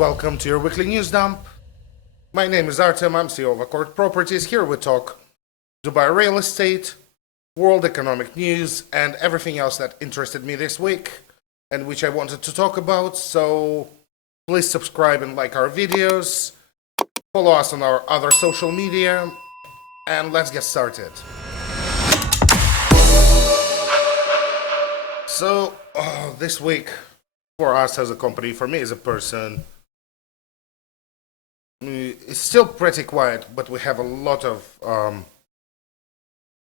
welcome to your weekly news dump. My name is Artem, I'm CEO of Accord Properties. Here we talk Dubai real estate, world economic news, and everything else that interested me this week and which I wanted to talk about. So please subscribe and like our videos, follow us on our other social media, and let's get started. So, this week, for us as a company, for me as a person, it's still pretty quiet, but we have a lot of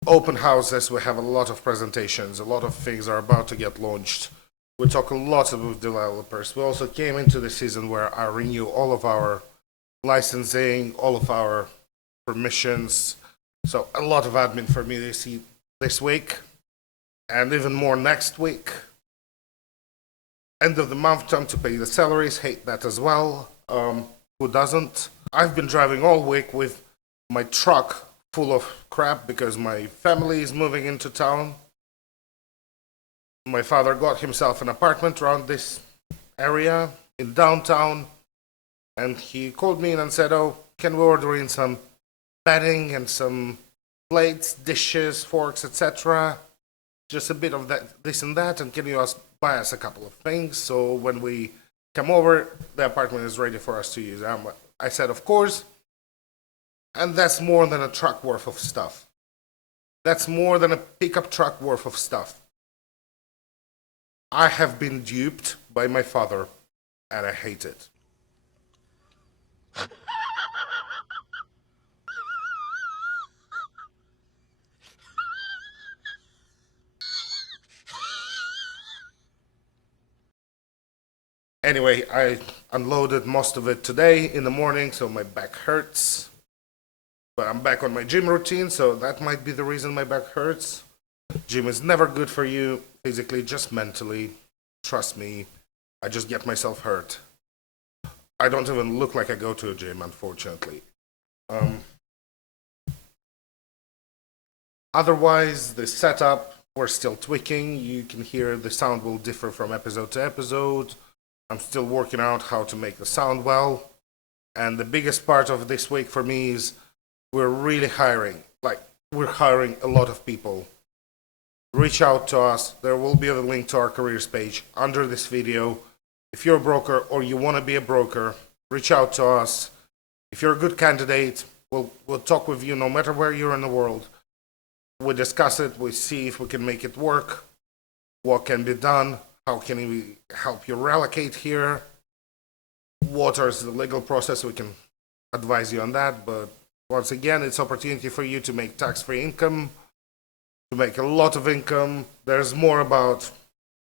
open houses, we have a lot of presentations, a lot of things are about to get launched. We talk a lot with developers. We also came into the season where I renew all of our licensing, all of our permissions. So a lot of admin for me this week, and even more next week. End of the month, time to pay the salaries, hate that as well. Who doesn't? I've been driving all week with my truck full of crap because my family is moving into town. My father got himself an apartment around this area in downtown, and he called me in and said, "Oh, can we order in some bedding and some plates, dishes, forks, etc. Just a bit of that, this and that, and can you buy us a couple of things so when we come over, the apartment is ready for us to use." I said, "Of course." And that's more than a truck worth of stuff. That's more than a pickup truck worth of stuff. I have been duped by my father, and I hate it. Anyway, I unloaded most of it today in the morning, so my back hurts. But I'm back on my gym routine, so that might be the reason my back hurts. Gym is never good for you physically, just mentally. Trust me, I just get myself hurt. I don't even look like I go to a gym, unfortunately. Otherwise, the setup, we're still tweaking. You can hear the sound will differ from episode to episode. I'm still working out how to make the sound well. And the biggest part of this week for me is we're really hiring. We're hiring a lot of people. Reach out to us. There will be a link to our careers page under this video. If you're a broker or you want to be a broker, reach out to us. If you're a good candidate, we'll talk with you no matter where you're in the world. We discuss it. We see if we can make it work. What can be done? How can we help you relocate here? What is the legal process? We can advise you on that. But once again, it's opportunity for you to make tax-free income, to make a lot of income. There's more about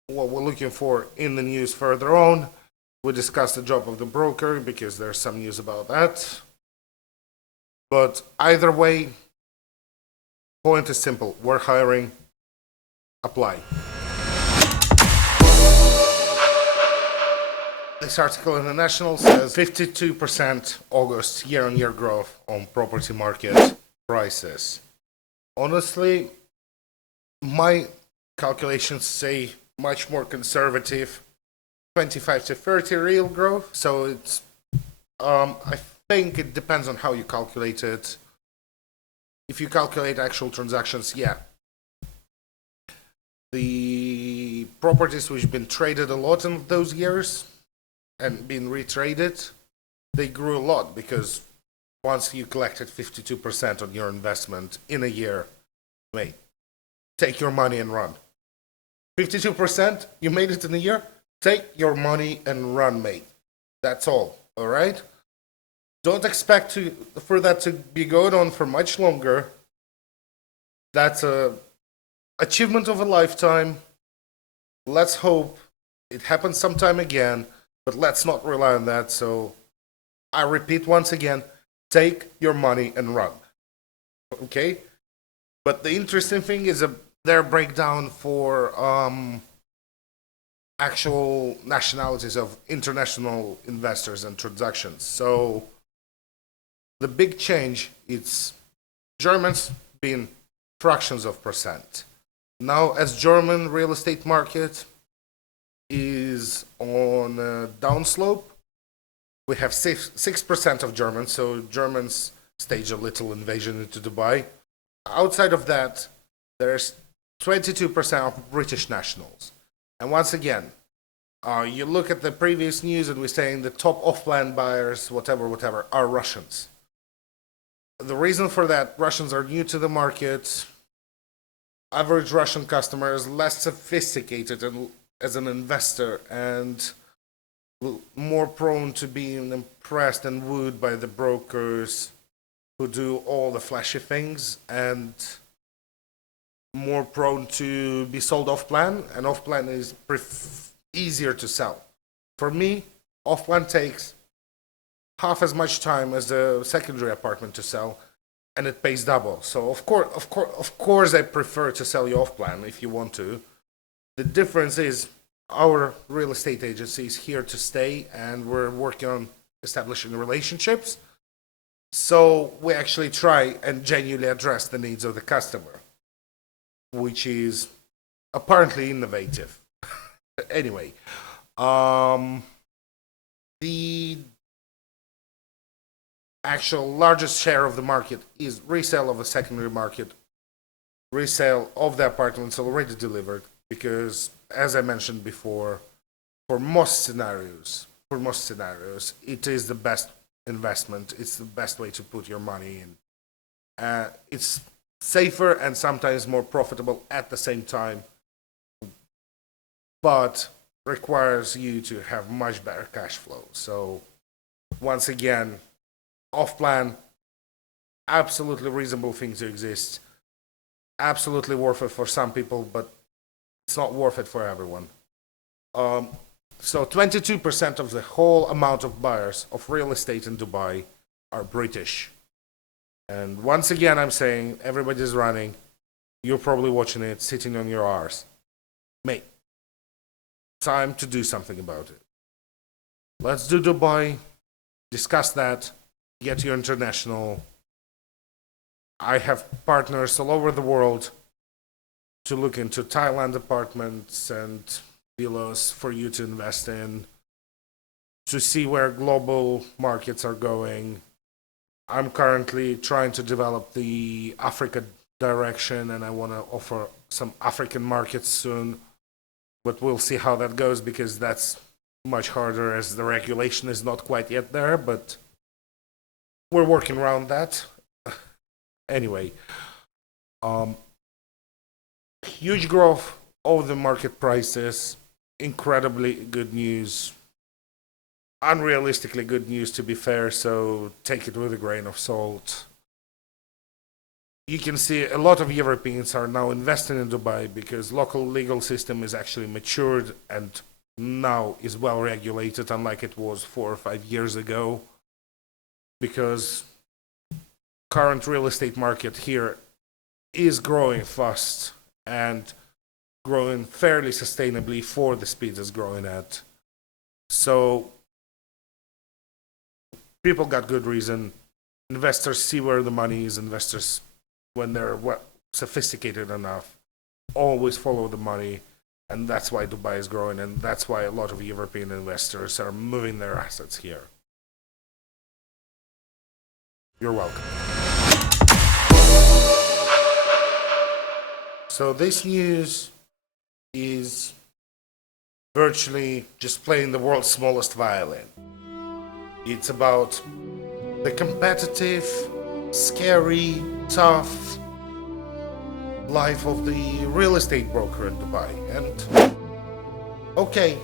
what we're looking for in the news further on. We discussed the job of the broker because there's some news about that. But either way, point is simple. We're hiring. Apply. This article in the National says 52% August year-on-year growth on property market prices. Honestly, my calculations say much more conservative, 25 to 30 real growth. So it's, I think it depends on how you calculate it. If you calculate actual transactions, yeah. The properties which have been traded a lot in those years and been retraded, they grew a lot because once you collected 52% on your investment in a year, mate, take your money and run. 52%, you made it in a year, take your money and run, mate. That's all right? Don't expect for that to be going on for much longer. That's a achievement of a lifetime. Let's hope it happens sometime again, but let's not rely on that. So I repeat once again, take your money and run. Okay? But the interesting thing is their breakdown for actual nationalities of international investors and transactions. So the big change is Germans being fractions of percent. Now, as German real estate market is on a downslope, We have 6% of Germans, so Germans stage a little invasion into Dubai. Outside of that, there's 22% of British nationals. And once again, you look at the previous news and we're saying the top off-plan buyers, whatever, are Russians. The reason for that, Russians are new to the market. Average Russian customer is less sophisticated as an investor and more prone to being impressed and wooed by the brokers who do all the flashy things, and more prone to be sold off plan, and off plan is easier to sell. For me, off plan takes half as much time as a secondary apartment to sell, and it pays double. So of course, I prefer to sell you off plan if you want to. The difference is our real estate agency is here to stay, and we're working on establishing relationships. So we actually try and genuinely address the needs of the customer, which is apparently innovative. Anyway, the actual largest share of the market is resale of a secondary market, resale of the apartments already delivered, because as I mentioned before, for most scenarios, it is the best investment. It's the best way to put your money in. It's safer and sometimes more profitable at the same time, but requires you to have much better cash flow. So once again, off plan, absolutely reasonable thing to exist, absolutely worth it for some people, but it's not worth it for everyone. So 22% of the whole amount of buyers of real estate in Dubai are British. And once again, I'm saying everybody's running. You're probably watching it, sitting on your arse. Mate, time to do something about it. Let's do Dubai, discuss that, get you international. I have partners all over the world to look into Thailand apartments and villas for you to invest in, to see where global markets are going. I'm currently trying to develop the Africa direction, and I want to offer some African markets soon, but we'll see how that goes, because that's much harder as the regulation is not quite yet there, but we're working around that. Anyway, huge growth of the market prices, incredibly good news, unrealistically good news to be fair, so take it with a grain of salt. You can see a lot of Europeans are now investing in Dubai because local legal system is actually matured and now is well regulated, unlike it was 4 or 5 years ago, because current real estate market here is growing fast and growing fairly sustainably for the speed it's growing at. So people got good reason. Investors see where the money is. Investors, when they're sophisticated enough, always follow the money. And that's why Dubai is growing, and that's why a lot of European investors are moving their assets here. You're welcome. So this news is virtually just playing the world's smallest violin. It's about the competitive, scary, tough life of the real estate broker in Dubai. And okay,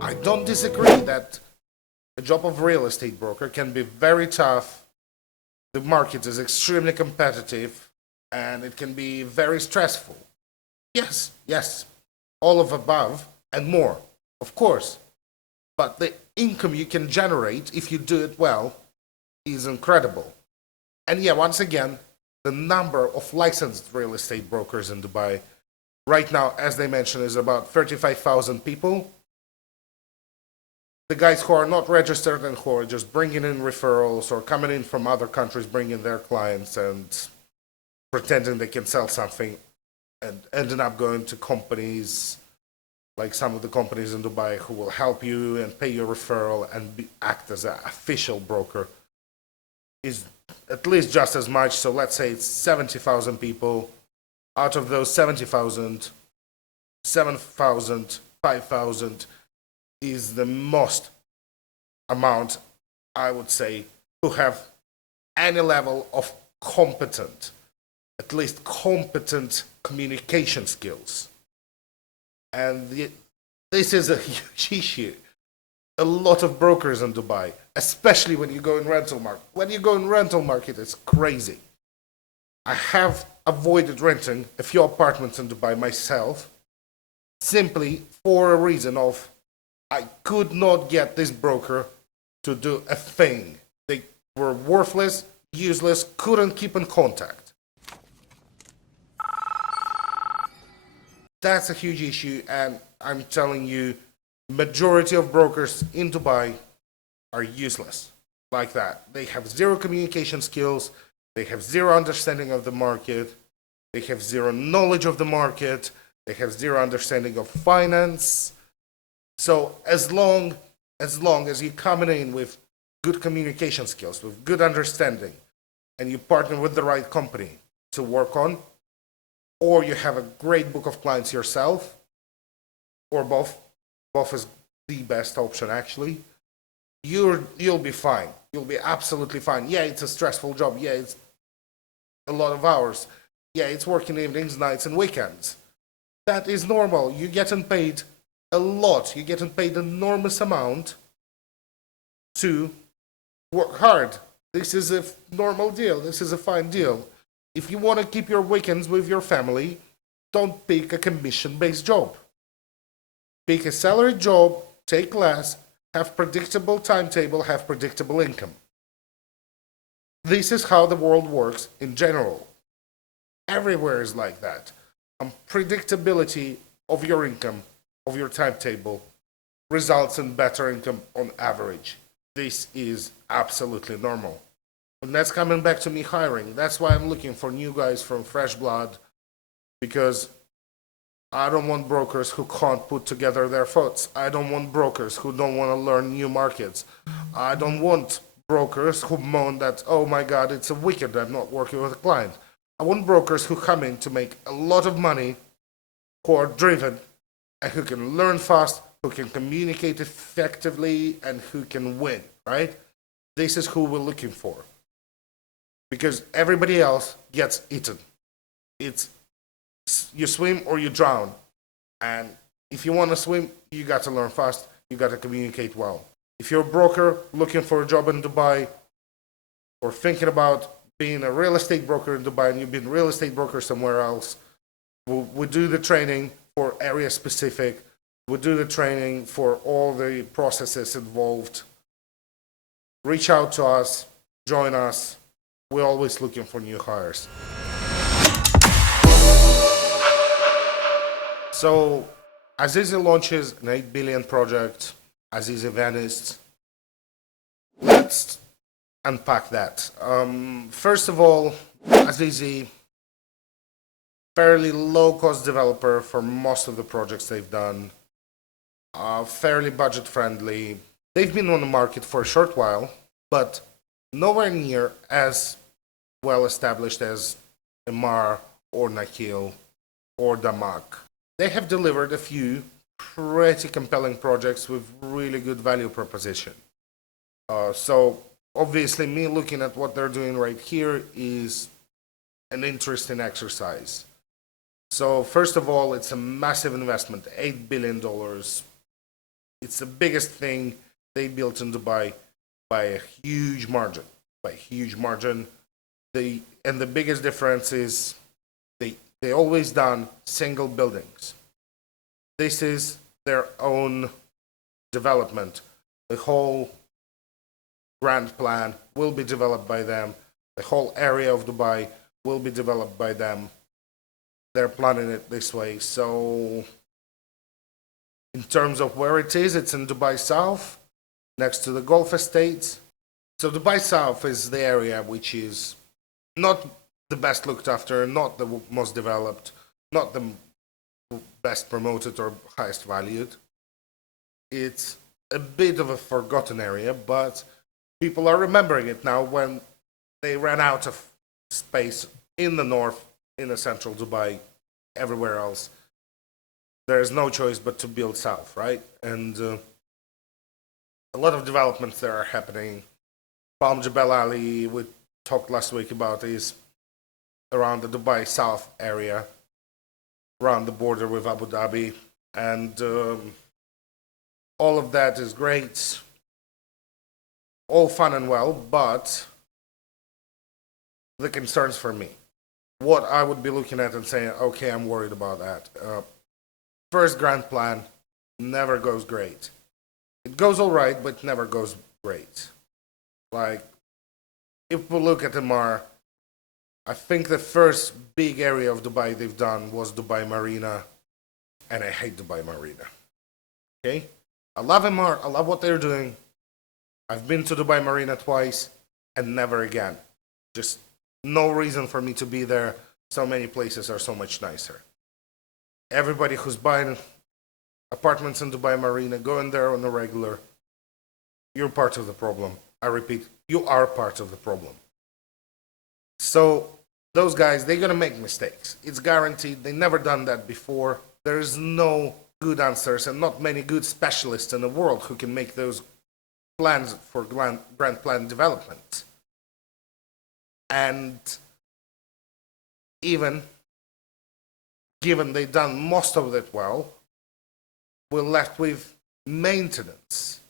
I don't disagree that a job of real estate broker can be very tough. The market is extremely competitive and it can be very stressful. Yes, all of above and more, of course. But the income you can generate if you do it well is incredible. And yeah, once again, the number of licensed real estate brokers in Dubai right now, as they mentioned, is about 35,000 people. The guys who are not registered and who are just bringing in referrals or coming in from other countries, bringing their clients and pretending they can sell something and ending up going to companies like some of the companies in Dubai who will help you and pay your referral and act as an official broker, is at least just as much. So let's say it's 70,000 people. Out of those 70,000, 7,000, 5,000 is the most amount, I would say, who have any level of competent, at least competent communication skills. And this is a huge issue. A lot of brokers in Dubai, especially when you go in rental market. When you go in rental market, it's crazy. I have avoided renting a few apartments in Dubai myself, simply for a reason of I could not get this broker to do a thing. They were worthless, useless, couldn't keep in contact. That's a huge issue, and I'm telling you, majority of brokers in Dubai are useless like that. They have zero communication skills, they have zero understanding of the market, they have zero knowledge of the market, they have zero understanding of finance. So as long as you're coming in with good communication skills, with good understanding, and you partner with the right company to work on, or you have a great book of clients yourself, or both is the best option actually, you'll be fine. You'll be absolutely fine. Yeah, it's a stressful job. Yeah, it's a lot of hours. Yeah, it's working evenings, nights, and weekends. That is normal. You're getting paid a lot. You're getting paid an enormous amount to work hard. This is a normal deal. This is a fine deal. If you want to keep your weekends with your family, don't pick a commission-based job. Pick a salary job, take less, have predictable timetable, have predictable income. This is how the world works in general. Everywhere is like that. Predictability of your income, of your timetable, results in better income on average. This is absolutely normal. And that's coming back to me hiring. That's why I'm looking for new guys from fresh blood, because I don't want brokers who can't put together their thoughts. I don't want brokers who don't want to learn new markets. I don't want brokers who moan that, oh my God, it's a weekend, I'm not working with a client. I want brokers who come in to make a lot of money, who are driven, and who can learn fast, who can communicate effectively, and who can win, right? This is who we're looking for. Because everybody else gets eaten. It's you swim or you drown. And if you want to swim, you got to learn fast, you got to communicate well. If you're a broker looking for a job in Dubai, or thinking about being a real estate broker in Dubai, and you've been a real estate broker somewhere else, we'll do the training for area specific. We'll do the training for all the processes involved. Reach out to us, join us. We're always looking for new hires. So, Azizi launches an 8 billion project, Azizi Venice. Let's unpack that. First of all, Azizi, fairly low-cost developer for most of the projects they've done, fairly budget-friendly. They've been on the market for a short while, but nowhere near as well established as Emaar or Nakheel or Damak. They have delivered a few pretty compelling projects with really good value proposition. So obviously me looking at what they're doing right here is an interesting exercise. So first of all, it's a massive investment, $8 billion. It's the biggest thing they built in Dubai by a huge margin. By a huge margin. And the biggest difference is they always done single buildings. This is their own development. The whole grand plan will be developed by them. The whole area of Dubai will be developed by them. They're planning it this way. So in terms of where it is, it's in Dubai South, next to the Gulf Estates. So Dubai South is the area which is not the best looked after, not the most developed, not the best promoted or highest valued. It's a bit of a forgotten area, but people are remembering it now when they ran out of space in the north, in the central Dubai, everywhere else. There's no choice but to build south, right? And a lot of developments there are happening. Palm Jebel Ali, we talked last week about, is around the Dubai South area, around the border with Abu Dhabi, and all of that is great, all fun and well, but the concerns for me, what I would be looking at and saying, okay, I'm worried about that. First grand plan never goes great. It goes all right, but never goes great. Like, if we look at Emaar, I think the first big area of Dubai they've done was Dubai Marina, and I hate Dubai Marina. Okay? I love Emaar, I love what they're doing. I've been to Dubai Marina twice, and never again. Just no reason for me to be there. So many places are so much nicer. Everybody who's buying apartments in Dubai Marina, going there on a regular, you're part of the problem. I repeat, you are part of the problem. So those guys, they're gonna make mistakes. It's guaranteed. They never done that before. There's no good answers and not many good specialists in the world who can make those plans for grand plan development. And even given they've done most of it well, we're left with maintenance.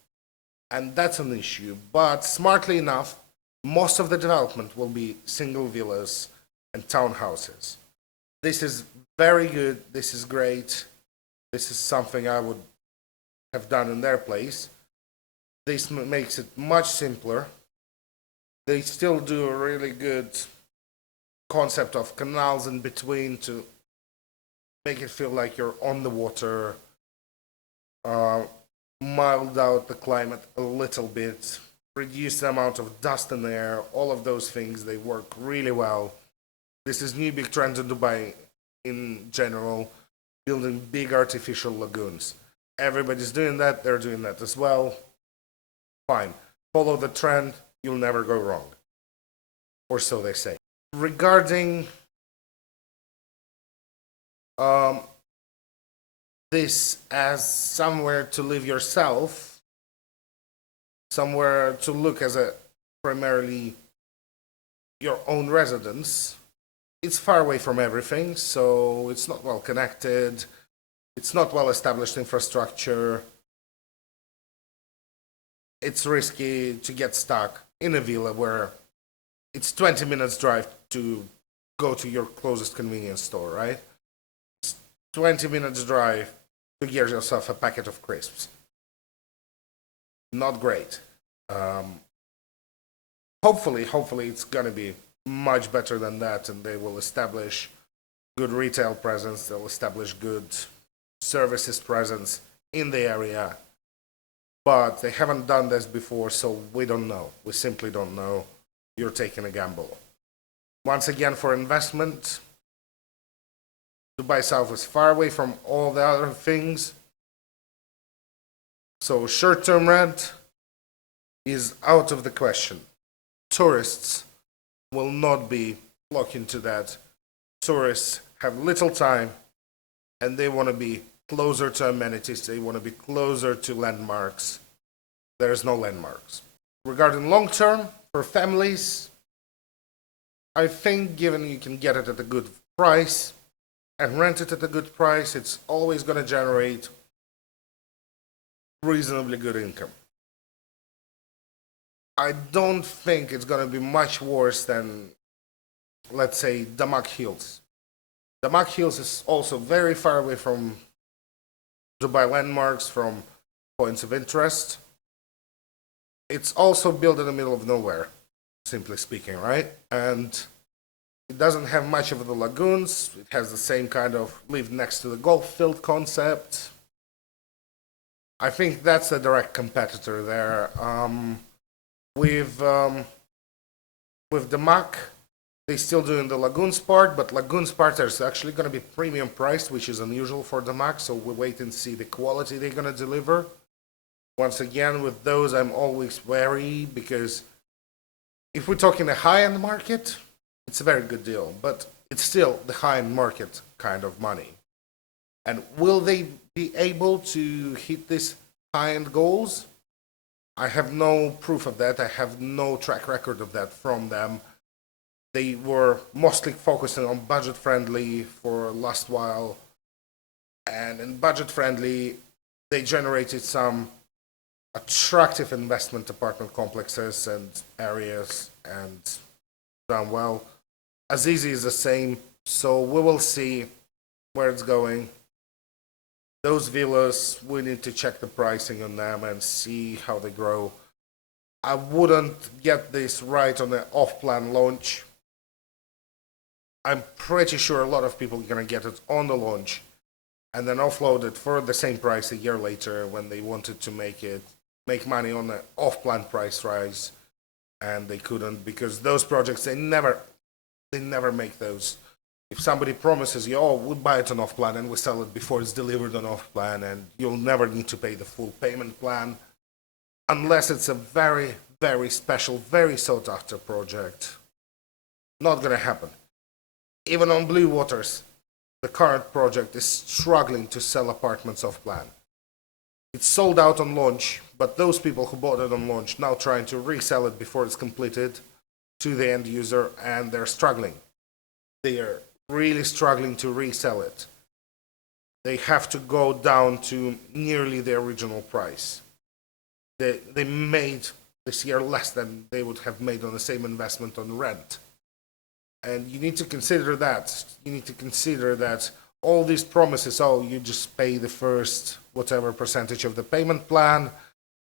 And that's an issue. But smartly enough, most of the development will be single villas and townhouses. This is very good. This is great. This is something I would have done in their place. This makes it much simpler. They still do a really good concept of canals in between to make it feel like you're on the water, mild out the climate a little bit, reduce the amount of dust in the air, all of those things, they work really well. This is new big trend in Dubai in general, building big artificial lagoons. Everybody's doing that, they're doing that as well. Fine. Follow the trend, you'll never go wrong. Or so they say. Regarding this as somewhere to live yourself, somewhere to look as a primarily your own residence, it's far away from everything, so it's not well connected, it's not well established infrastructure, it's risky to get stuck in a villa where it's 20 minutes drive to go to your closest convenience store, right? It's 20 minutes drive to get yourself a packet of crisps. Not great. Hopefully it's gonna be much better than that, and they will establish good retail presence. They'll establish good services presence in the area. But they haven't done this before, so we don't know. We simply don't know. You're taking a gamble. Once again, for investment, Dubai South is far away from all the other things. So short-term rent is out of the question. Tourists will not be flocking to that. Tourists have little time and they want to be closer to amenities, they want to be closer to landmarks. There's no landmarks. Regarding long term, for families, I think given you can get it at a good price and rent it at a good price, it's always going to generate reasonably good income. I don't think it's going to be much worse than, let's say, Damak Hills. Damak Hills is also very far away from Dubai landmarks, from points of interest. It's also built in the middle of nowhere, simply speaking, right? And it doesn't have much of the lagoons. It has the same kind of live next to the golf field concept. I think that's a direct competitor there. With Damak, They're still doing the Lagoons part, but Lagoons part is actually going to be premium priced, which is unusual for the Mac, so we'll wait and see the quality they're going to deliver. Once again, with those, I'm always wary because if we're talking the high-end market, it's a very good deal, but it's still the high-end market kind of money. And will they be able to hit these high-end goals? I have no proof of that. I have no track record of that from them. They were mostly focusing on budget-friendly for last while, and in budget-friendly, they generated some attractive investment apartment complexes and areas and done well. Azizi is the same, so we will see where it's going. Those villas, we need to check the pricing on them and see how they grow. I wouldn't get this right on the off-plan launch. I'm pretty sure a lot of people are going to get it on the launch and then offload it for the same price a year later when they wanted to make money on the off-plan price rise, and they couldn't because those projects they never make those. If somebody promises you, oh, we'll buy it on off-plan and we sell it before it's delivered on off-plan, and you'll never need to pay the full payment plan, unless it's a very, very special, very sought-after project. Not gonna happen. Even on Blue Waters, the current project is struggling to sell apartments off-plan. It's sold out on launch, but those people who bought it on launch now trying to resell it before it's completed to the end user, and they're struggling. They are really struggling to resell it. They have to go down to nearly the original price. They made this year less than they would have made on the same investment on rent. And you need to consider that. You need to consider that all these promises, oh, you just pay the first whatever percentage of the payment plan,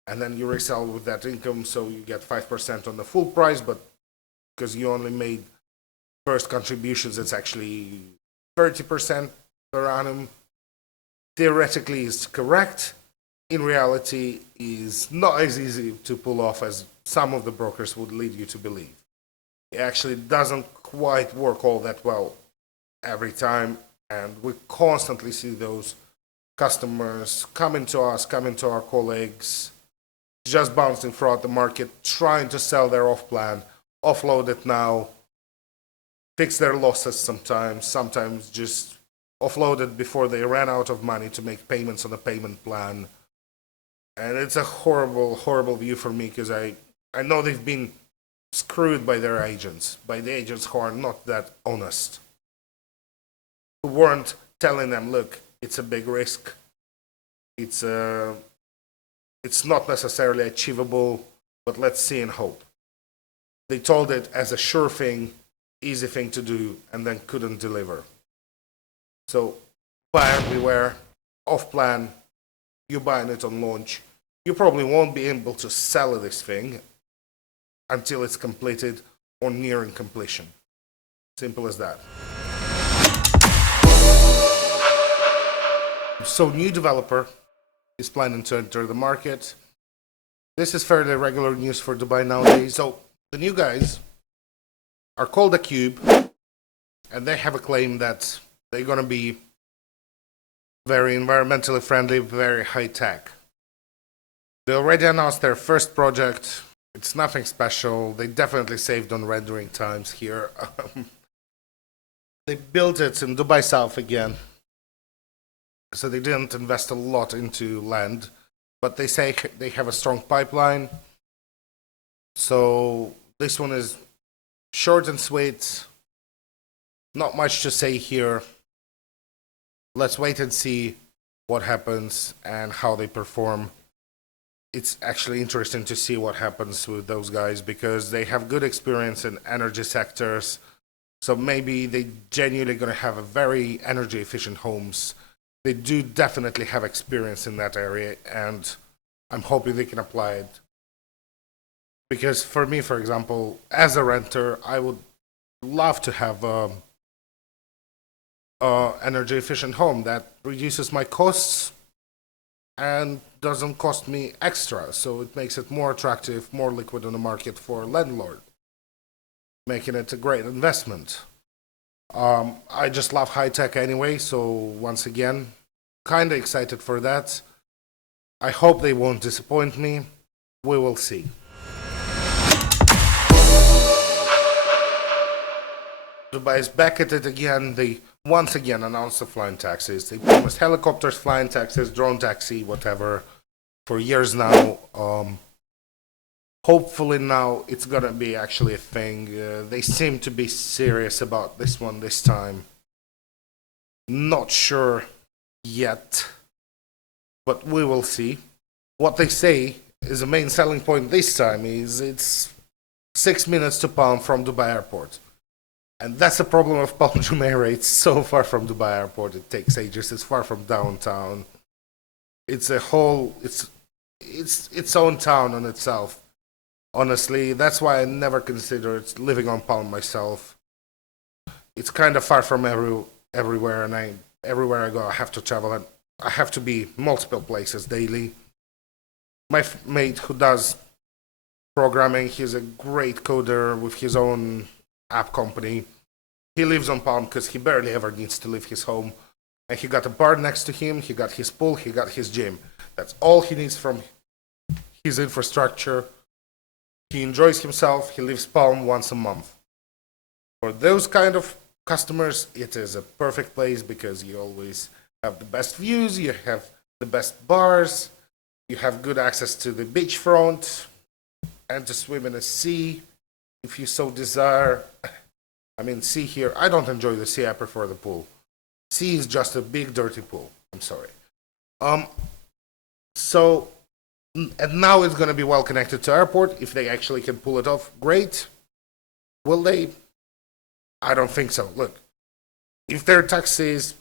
and then you resell with that income, so you get 5% on the full price, but because you only made first contributions, it's actually 30% per annum. Theoretically is correct. In reality, is not as easy to pull off as some of the brokers would lead you to believe. It actually doesn't quite work all that well every time, and we constantly see those customers coming to us, coming to our colleagues, just bouncing throughout the market, trying to sell their off-plan, offload it now, fix their losses sometimes just offload it before they ran out of money to make payments on a payment plan. And it's a horrible, horrible view for me because I know they've been screwed by their agents, by the agents who are not that honest, who weren't telling them, look, it's a big risk, it's not necessarily achievable, but let's see and hope. They told it as a sure thing, easy thing to do, and then couldn't deliver. So buyer beware, off plan, you're buying it on launch, you probably won't be able to sell this thing until it's completed or nearing completion. Simple as that. So new developer is planning to enter the market. This is fairly regular news for Dubai nowadays. So the new guys are called a Cube, and they have a claim that they're going to be very environmentally friendly, very high tech. They already announced their first project. It's nothing special. They definitely saved on rendering times here. They built it in Dubai South again, so they didn't invest a lot into land, but they say they have a strong pipeline. So this one is short and sweet. Not much to say here. Let's wait and see what happens and how they perform. It's actually interesting to see what happens with those guys because they have good experience in energy sectors. So maybe they genuinely going to have a very energy efficient homes. They do definitely have experience in that area, and I'm hoping they can apply it. Because for me, for example, as a renter, I would love to have energy efficient home that reduces my costs and doesn't cost me extra, so it makes it more attractive, more liquid on the market for a landlord. making it a great investment. I just love high tech anyway, so once again, kind of excited for that. I hope they won't disappoint me. We will see. Dubai is back at it again. They once again announced the flying taxis. They promised helicopters, flying taxis, drone taxi, whatever, for years now. Hopefully now it's gonna be actually a thing. They seem to be serious about this one this time. Not sure yet, but we will see. What they say is the main selling point this time is it's 6 minutes to Palm from Dubai Airport. And that's the problem of Palm Jumeirah. It's so far from Dubai Airport. It takes ages. It's far from downtown. It's a whole. It's its own town on itself. Honestly, that's why I never considered living on Palm myself. It's kind of far from everywhere, and everywhere I go, I have to travel, and I have to be multiple places daily. My mate who does programming, he's a great coder with his own app company. He lives on Palm because he barely ever needs to leave his home. And he got a bar next to him, he got his pool, he got his gym. That's all he needs from his infrastructure. He enjoys himself, he leaves Palm once a month. For those kind of customers, it is a perfect place because you always have the best views, you have the best bars, you have good access to the beachfront, and to swim in the sea if you so desire. I mean, sea here, I don't enjoy the sea, I prefer the pool. Sea is just a big dirty pool. I'm sorry. So, and now it's going to be well connected to airport. If they actually can pull it off, great. Will they? I don't think so. Look, if their taxis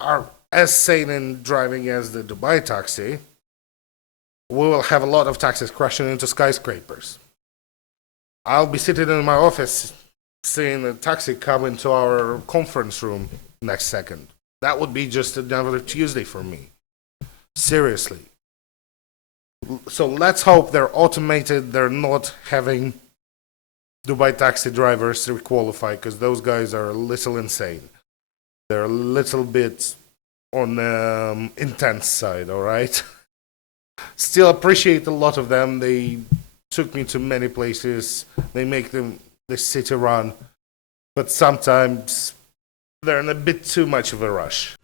are as sane in driving as the Dubai taxi, we will have a lot of taxis crashing into skyscrapers. I'll be sitting in my office seeing a taxi come into our conference room next second. That would be just another Tuesday for me. Seriously. So let's hope they're automated, they're not having Dubai taxi drivers requalify, because those guys are a little insane. They're a little bit on the intense side, alright? Still appreciate a lot of them. They took me to many places. They make the city run. But sometimes they're in a bit too much of a rush.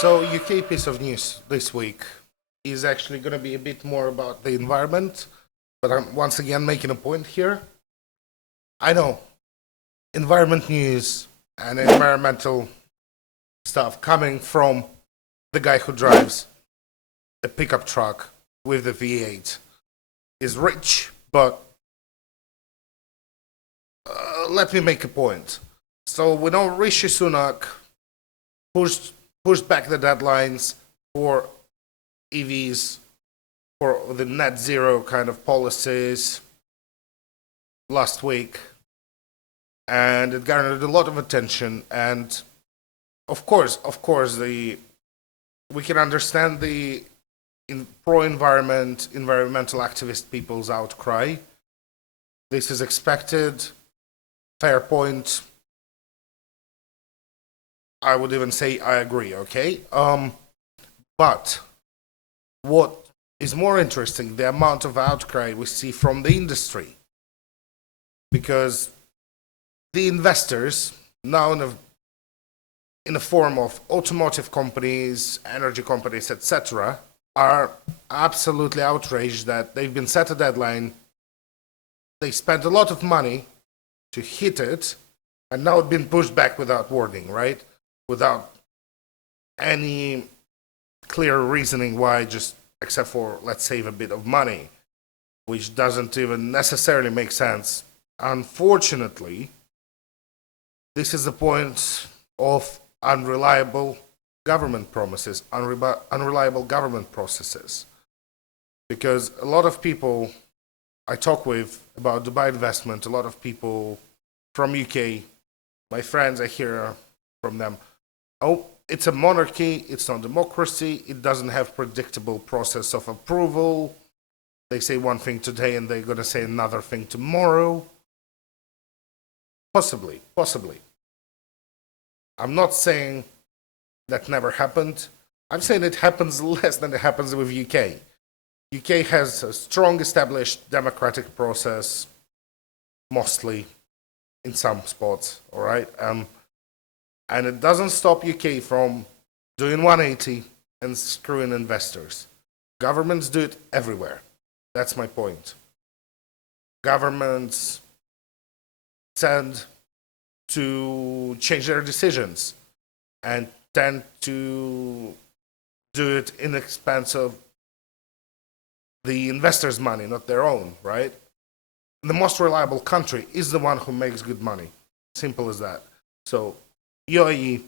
So, UK piece of news this week is actually going to be a bit more about the environment. But I'm once again making a point here. I know environment news and environmental stuff coming from the guy who drives a pickup truck with the V8 is rich, but let me make a point. So we know Rishi Sunak pushed back the deadlines for EVs, for the net zero kind of policies last week, and it garnered a lot of attention. And of course, we can understand the environmental activist people's outcry. This is expected. Fair point. I would even say I agree, okay? But what is more interesting, the amount of outcry we see from the industry. Because the investors, now in the form of automotive companies, energy companies, etc., are absolutely outraged that they've been set a deadline. They spent a lot of money to hit it, and now it's been pushed back without warning, right? Without any clear reasoning why, just except for let's save a bit of money, which doesn't even necessarily make sense. Unfortunately, this is the point of unreliable government promises, unreliable government processes. Because a lot of people I talk with about Dubai investment, a lot of people from UK, my friends, I hear from them, oh, it's a monarchy, it's not democracy, it doesn't have predictable process of approval, they say one thing today and they're going to say another thing tomorrow. Possibly, possibly. I'm not saying that never happened. I'm saying it happens less than it happens with UK. UK has a strong established democratic process, mostly in some spots, all right? And it doesn't stop UK from doing 180 and screwing investors. Governments do it everywhere. That's my point. Governments tend to change their decisions and tend to do it in expense of the investors' money, not their own, right? The most reliable country is the one who makes good money. Simple as that. So UAE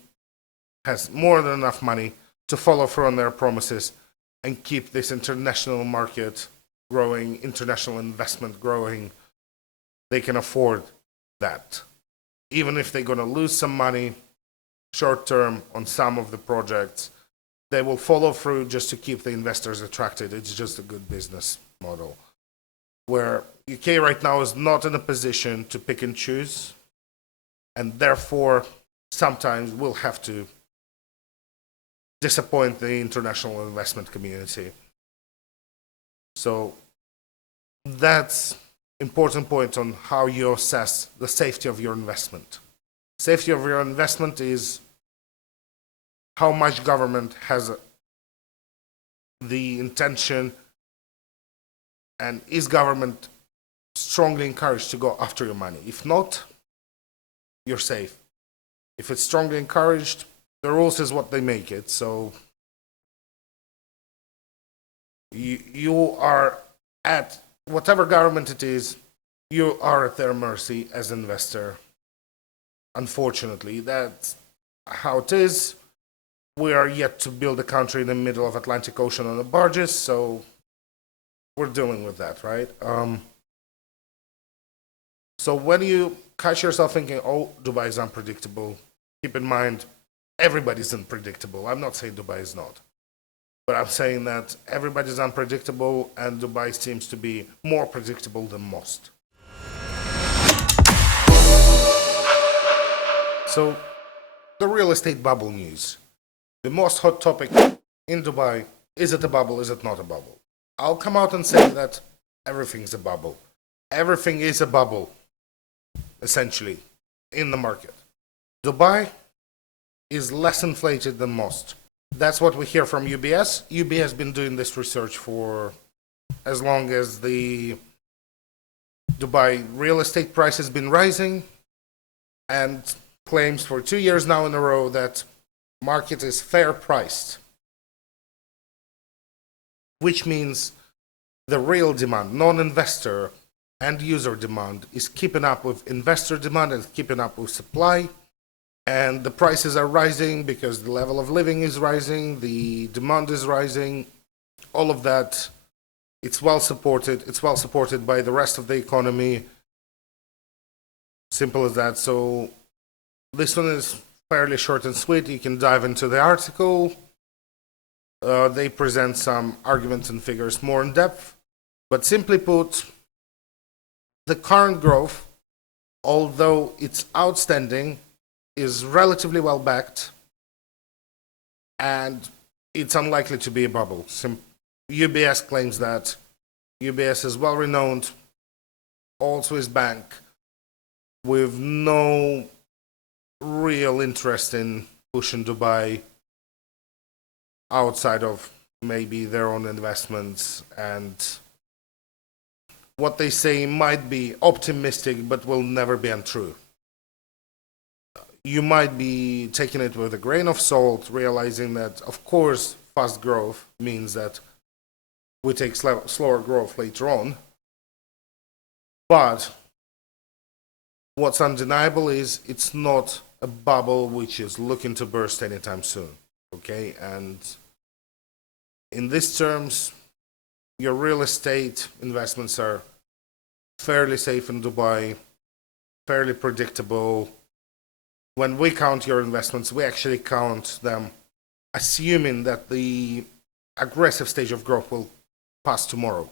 has more than enough money to follow through on their promises and keep this international market growing, international investment growing. They can afford that. Even if they're going to lose some money short term on some of the projects, they will follow through just to keep the investors attracted. It's just a good business model. Where UK right now is not in a position to pick and choose, and therefore sometimes will have to disappoint the international investment community. So that's important point on how you assess the safety of your investment. Safety of your investment is how much government has the intention, and is government strongly encouraged to go after your money. If not, you're safe. If it's strongly encouraged, the rules is what they make it. So you are at whatever government it is, you are at their mercy as an investor. Unfortunately, that's how it is. We are yet to build a country in the middle of Atlantic Ocean on the barges, so we're dealing with that, right? So when you catch yourself thinking, oh, Dubai is unpredictable, keep in mind, everybody's unpredictable. I'm not saying Dubai is not. But I'm saying that everybody's unpredictable and Dubai seems to be more predictable than most. So, the real estate bubble news. The most hot topic in Dubai, is it a bubble, is it not a bubble? I'll come out and say that everything's a bubble. Everything is a bubble, essentially, in the market. Dubai is less inflated than most. That's what we hear from UBS. UBS has been doing this research for as long as the Dubai real estate price has been rising, and claims for 2 years now in a row that market is fair priced, which means the real demand, non-investor and user demand, is keeping up with investor demand and keeping up with supply. And the prices are rising because the level of living is rising, the demand is rising, all of that. It's well supported. It's well supported by the rest of the economy. Simple as that. So this one is fairly short and sweet. You can dive into the article. They present some arguments and figures more in depth. But simply put, the current growth, although it's outstanding, is relatively well backed, and it's unlikely to be a bubble. UBS claims that. UBS is well renowned, all Swiss bank, with no real interest in pushing Dubai outside of maybe their own investments, and what they say might be optimistic but will never be untrue. You might be taking it with a grain of salt, realizing that, of course, fast growth means that we take slower growth later on. But what's undeniable is it's not a bubble which is looking to burst anytime soon. Okay? And in these terms, your real estate investments are fairly safe in Dubai, fairly predictable. When we count your investments, we actually count them assuming that the aggressive stage of growth will pass tomorrow.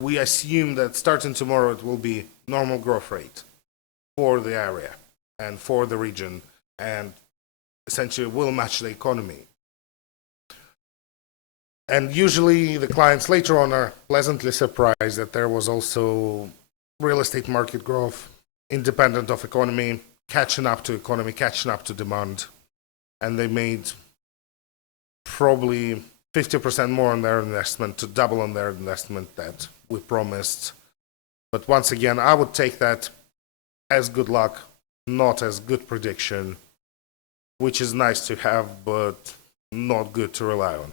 we assume that starting tomorrow it will be normal growth rate for the area and for the region, and essentially will match the economy. And usually the clients later on are pleasantly surprised that there was also real estate market growth independent of economy, catching up to economy, catching up to demand. And they made probably 50% more on their investment, to double on their investment that we promised. But once again, I would take that as good luck, not as good prediction, which is nice to have, but not good to rely on.